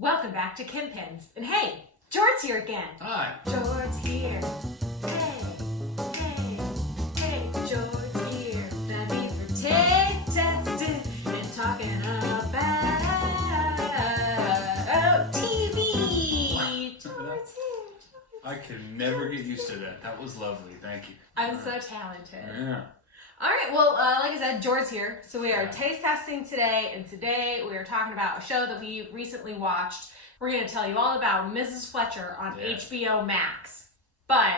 Welcome back to Kim Pins. And hey, George's here again. Hi. George's here. Hey, George's here. That means we're taste testing and talking about TV. George's here. I could never get used to that. That was lovely. Thank you. I'm so talented. Yeah. All right, well, like I said, George's here. So we are Yeah. taste testing today, and today we are talking about a show that we recently watched. We're going to tell you all about Mrs. Fletcher on HBO Max. But,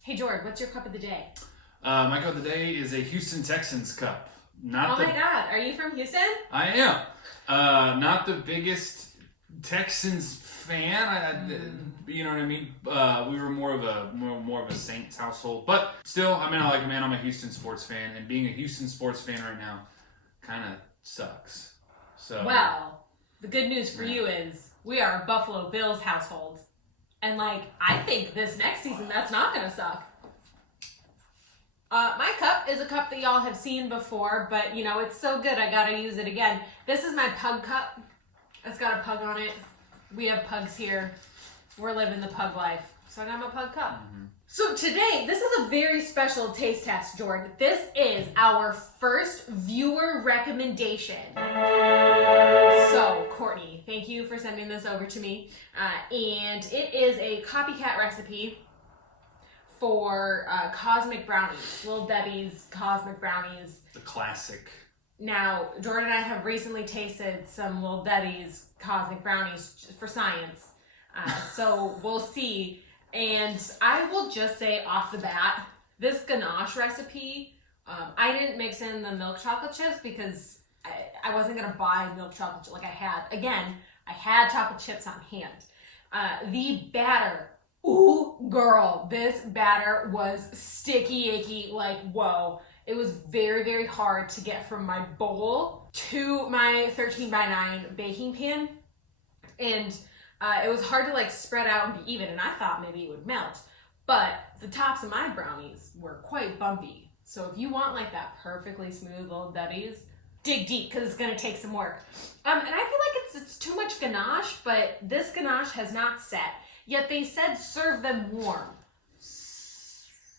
hey, George, what's your cup of the day? My cup of the day is a Houston Texans cup. My God, are you from Houston? I am. Not the biggest Texans fan. You know what I mean? We were more of a Saints household, but still, I mean, I'm a Houston sports fan, and being a Houston sports fan right now kind of sucks. So well, the good news for you is we are a Buffalo Bills household, and I think this next season that's not gonna suck. My cup is a cup that y'all have seen before, but it's so good I gotta use it again. This is my pug cup. It's got a pug on it. We have pugs here. We're living the pug life. So I got my pug cup. Mm-hmm. So today, this is a very special taste test, Jordan. This is our first viewer recommendation. So, Courtney, thank you for sending this over to me. And it is a copycat recipe for Cosmic Brownies. Little Debbie's Cosmic Brownies. the classic. Now, Jordan and I have recently tasted some Little Debbie's Cosmic Brownies for science. So we'll see. And I will just say off the bat, this ganache recipe, I didn't mix in the milk chocolate chips because I wasn't going to buy milk chocolate chips like I had chocolate chips on hand. The batter, ooh, girl, this batter was sticky icky, whoa. It was very, very hard to get from my bowl to my 13x9 baking pan. And it was hard to spread out and be even, and I thought maybe it would melt. But the tops of my brownies were quite bumpy. So if you want that perfectly smooth Little Debbie's, dig deep because it's gonna take some work. And I feel like it's too much ganache, but this ganache has not set. Yet they said serve them warm,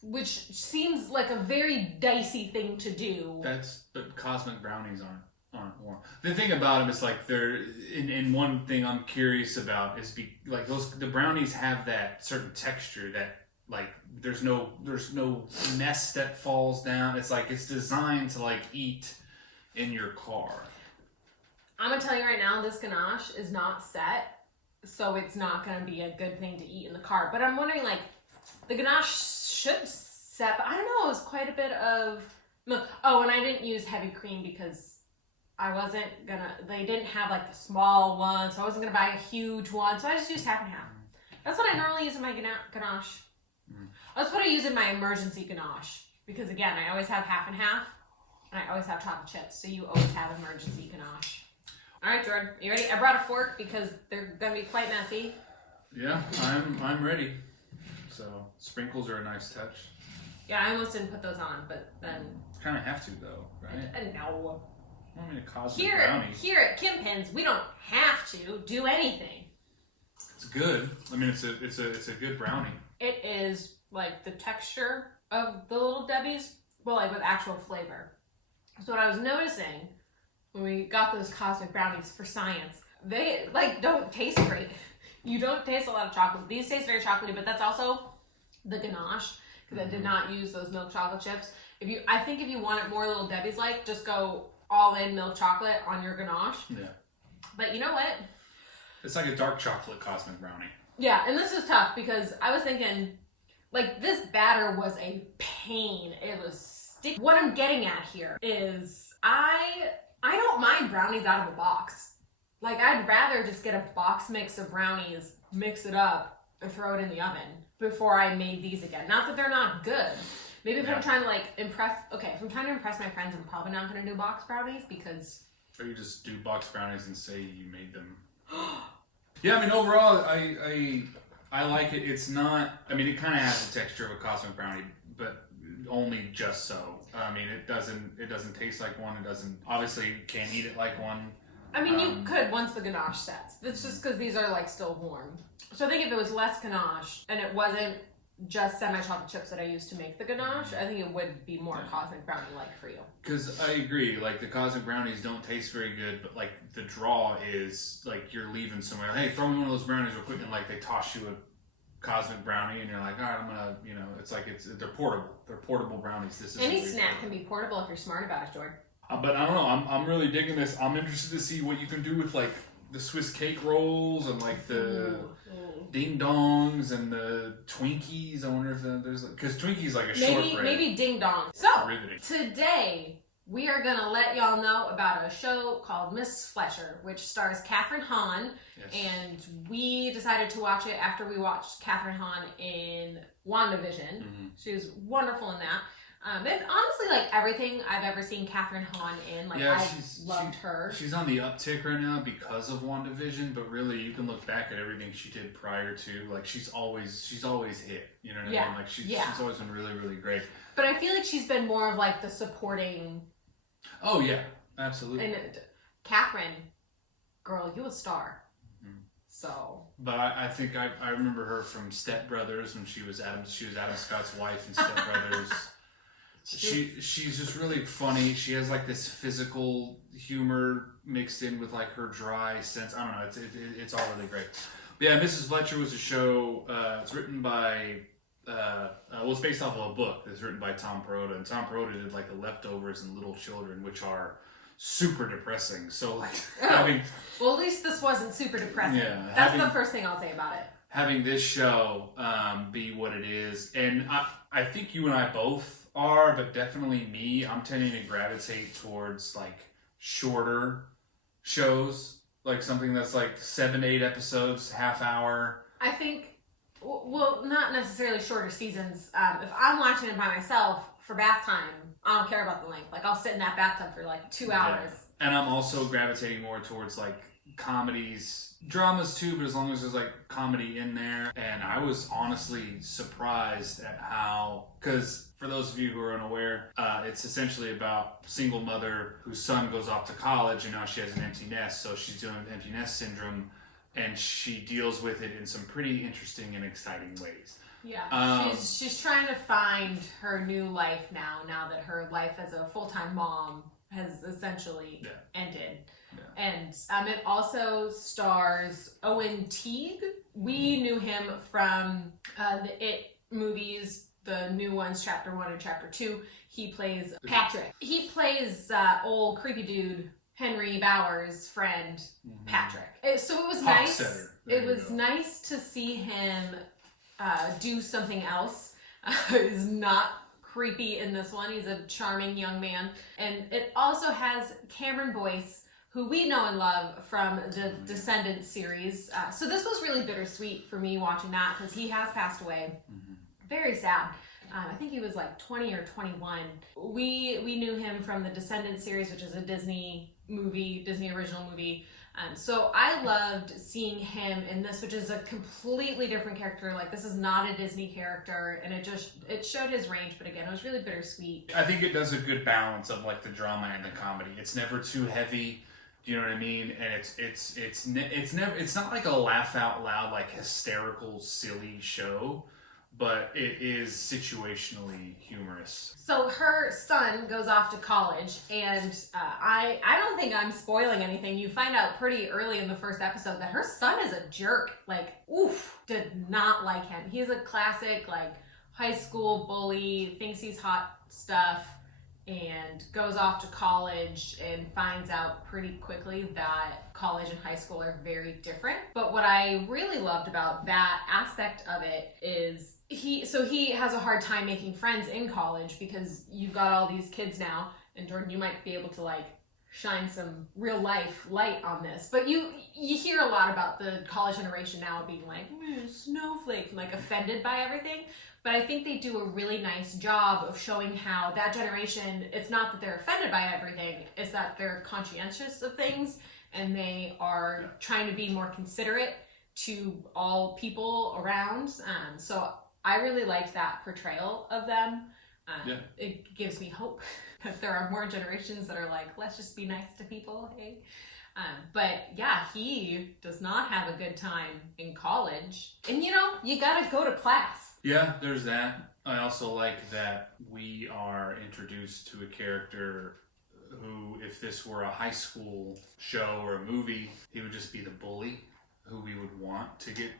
which seems like a very dicey thing to do. But Cosmic Brownies aren't warm. The thing about them is they're in one thing I'm curious about is the brownies have that certain texture that there's no mess that falls down. It's designed to eat in your car. I'm gonna tell you right now, this ganache is not set, so it's not gonna be a good thing to eat in the car. But I'm wondering the ganache should set, but I don't know, it was quite a bit of milk. Oh, and I didn't use heavy cream because they didn't have the small one, so I wasn't gonna buy a huge one, so I just used half and half. That's what I normally use in my ganache. That's what I use in my emergency ganache, because again, I always have half and half, and I always have chocolate chips, so you always have emergency ganache. All right, Jordan, you ready? I brought a fork because they're gonna be quite messy. Yeah, I'm ready. So sprinkles are a nice touch. Yeah, I almost didn't put those on, but then Kind of have to though, right? No. I mean, a Cosmic Brownie. Here at Kim Pins, we don't have to do anything. It's good. I mean, it's a good brownie. It is the texture of the Little Debbie's, but with actual flavor. So what I was noticing when we got those Cosmic Brownies for science, they don't taste great. You don't taste a lot of chocolate. These taste very chocolatey, but that's also the ganache because I did not use those milk chocolate chips. I think if you want it more Little Debbie's just go all in milk chocolate on your ganache. Yeah. But you know what? It's like a dark chocolate Cosmic Brownie. Yeah, and this is tough because I was thinking, this batter was a pain. It was sticky. What I'm getting at here is I don't mind brownies out of a box. I'd rather just get a box mix of brownies, mix it up, and throw it in the oven before I made these again. Not that they're not good. Maybe if I'm trying to if I'm trying to impress my friends, I'm probably not going to do box brownies because... Or you just do box brownies and say you made them. Yeah, I mean, overall, I like it. It's not... I mean, it kind of has the texture of a Cosmic Brownie, but only just so. I mean, it doesn't taste like one. It doesn't... Obviously, you can't eat it like one. I mean, you could once the ganache sets. That's just because these are like still warm. So I think if it was less ganache and it wasn't just semi-chocolate chips that I used to make the ganache, I think it would be more Cosmic Brownie-like for you. Because I agree, like the Cosmic Brownies don't taste very good, but like the draw is like you're leaving somewhere. Hey, throw me one of those brownies real quick, and like they toss you a Cosmic Brownie, and you're like, all right, I'm gonna, it's like they're portable. They're portable brownies. This is any snack can be portable if you're smart about it, Jordan. But I don't know. I'm really digging this. I'm interested to see what you can do with like the Swiss cake rolls and like the ding dongs and the Twinkies. I wonder if there's because Twinkies like a shortbread. Maybe ding dong. So today we are gonna let y'all know about a show called Miss Fletcher, which stars Katherine Hahn, and we decided to watch it after we watched Katherine Hahn in WandaVision. She was wonderful in that. And honestly, like everything I've ever seen Katherine Hahn in, like I loved her. She's on the uptick right now because of WandaVision, but really you can look back at everything she did prior to. Like she's always hit. You know what I mean? Like she's always been really, really great. But I feel like she's been more of like the supporting. Oh yeah, absolutely. And Katherine, girl, you a star. So. But I think I remember her from Step Brothers when she was Adam Scott's wife in Step Brothers. She's just really funny. She has like this physical humor mixed in with like her dry sense. I don't know. It's all really great. But yeah, Mrs. Fletcher was a show. It's written by. It's based off of a book that's written by Tom Perrotta, and Tom Perrotta did like The Leftovers and Little Children, which are super depressing. So like well, at least this wasn't super depressing. Yeah, that's the first thing I'll say about it. Having this show be what it is, and I think you and I both are, but definitely me, I'm tending to gravitate towards like shorter shows, like something that's like 7-8 episodes, half hour. I think, well, not necessarily shorter seasons. If I'm watching it by myself for bath time, I don't care about the length. Like I'll sit in that bathtub for like 2 hours. And I'm also gravitating more towards like comedies, dramas too, but as long as there's like comedy in there. And I was honestly surprised at how, because for those of you who are unaware, it's essentially about a single mother whose son goes off to college and now she has an empty nest, so she's dealing with empty nest syndrome, and she deals with it in some pretty interesting and exciting ways. Yeah, she's trying to find her new life now that her life as a full-time mom has essentially ended. Yeah. And it also stars Owen Teague. We knew him from the It movies, the new ones, Chapter 1 and Chapter 2. He plays Patrick. He plays old creepy dude Henry Bauer's friend, Patrick. So it was nice. It was nice to see him do something else. He's not creepy in this one. He's a charming young man. And it also has Cameron Boyce, who we know and love from the Descendants series. So this was really bittersweet for me watching that because he has passed away. Very sad. I think he was like 20 or 21. We knew him from the Descendants series, which is a Disney original movie. So I loved seeing him in this, which is a completely different character. Like this is not a Disney character, and it showed his range. But again, it was really bittersweet. I think it does a good balance of like the drama and the comedy. It's never too heavy. Do you know what I mean? And it's not like a laugh out loud, like hysterical, silly show, but it is situationally humorous. So her son goes off to college, and I don't think I'm spoiling anything. You find out pretty early in the first episode that her son is a jerk. Like, did not like him. He's a classic, like, high school bully, thinks he's hot stuff, and goes off to college and finds out pretty quickly that college and high school are very different. But what I really loved about that aspect of it is he has a hard time making friends in college because you've got all these kids now, and Jordan, you might be able to like shine some real life light on this. But you hear a lot about the college generation now being like snowflakes and like offended by everything. But I think they do a really nice job of showing how that generation, it's not that they're offended by everything, it's that they're conscientious of things and they are trying to be more considerate to all people around. So I really liked that portrayal of them. It gives me hope that there are more generations that are like, let's just be nice to people, hey. But yeah, he does not have a good time in college. And you know, you gotta go to class. Yeah, there's that. I also like that we are introduced to a character who, if this were a high school show or a movie, he would just be the bully who we would want to get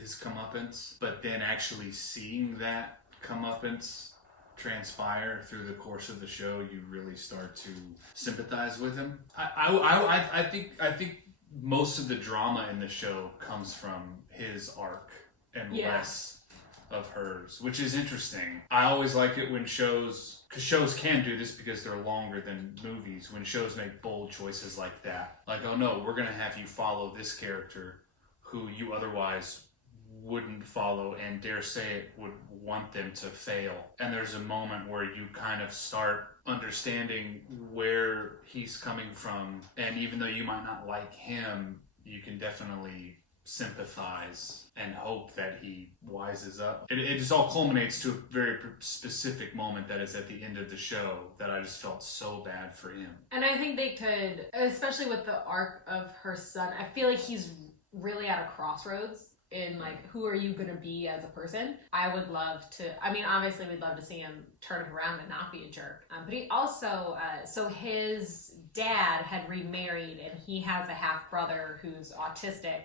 his comeuppance. But then actually seeing that comeuppance transpire through the course of the show, you really start to sympathize with him. I think most of the drama in the show comes from his arc and less of hers, which is interesting. I always like it when shows, because shows can do this because they're longer than movies, when shows make bold choices like that. Like, oh no, we're going to have you follow this character who you otherwise wouldn't follow and dare say it would want them to fail. And there's a moment where you kind of start understanding where he's coming from, and even though you might not like him, you can definitely sympathize and hope that he wises up. It just all culminates to a very specific moment that is at the end of the show that I just felt so bad for him. And I think they could, especially with the arc of her son, I feel like he's really at a crossroads in like, who are you going to be as a person? I would love to, I mean, obviously we'd love to see him turn it around and not be a jerk. But he also, so his dad had remarried and he has a half brother who's autistic.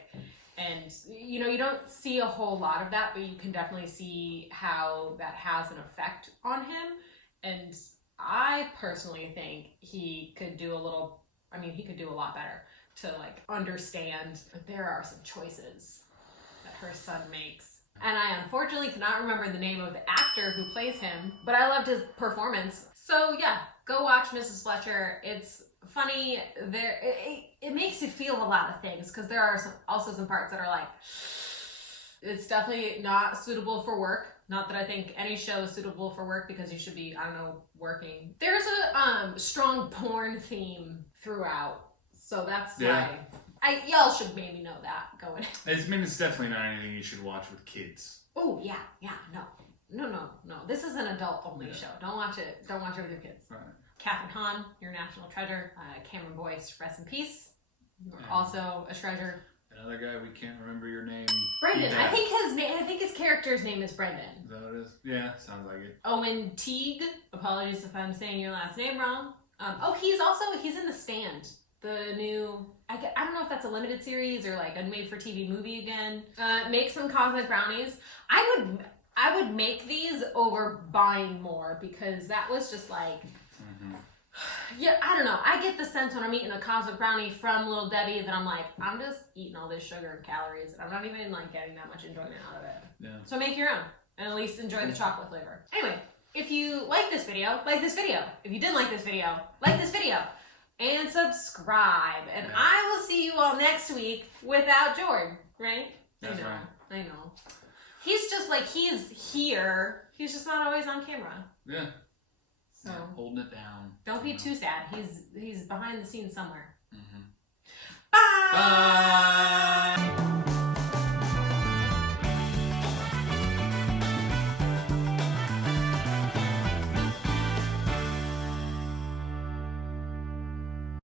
And, you know, you don't see a whole lot of that, but you can definitely see how that has an effect on him. And I personally think he could do a little, I mean, he could do a lot better to like understand that there are some choices that her son makes. And I unfortunately cannot remember the name of the actor who plays him, but I loved his performance. So yeah, go watch Mrs. Fletcher. It's funny. It makes you feel a lot of things because there are also some parts that are like, it's definitely not suitable for work. Not that I think any show is suitable for work because you should be, I don't know, working. There's a strong porn theme throughout, so that's why y'all should maybe know that going. It's definitely not anything you should watch with kids. Oh yeah, no. This is an adult-only show. Don't watch it with your kids. Right. Katherine Hahn, your national treasure. Cameron Boyce, rest in peace. Also a treasure. Another guy, we can't remember your name. Brendan. I think his character's name is Brendan. Is that what it is? Yeah, sounds like it. Owen Teague. Apologies if I'm saying your last name wrong. He's in The Stand. The new, I don't know if that's a limited series or like a made-for-TV movie again. Make some Cosmic Brownies. I would make these over buying more because that was just like, yeah, I don't know. I get the sense when I'm eating a Cosmic Brownie from Little Debbie that I'm like, I'm just eating all this sugar and calories and I'm not even like getting that much enjoyment out of it. Yeah. So make your own and at least enjoy the chocolate flavor. Anyway, if you like this video, like this video. If you didn't like this video, like this video. And subscribe. And I will see you all next week without Jordan, right? That's right. I know. He's just like, he's here. He's just not always on camera. Yeah. So holding it down. Don't be too sad. He's behind the scenes somewhere. Bye! Bye!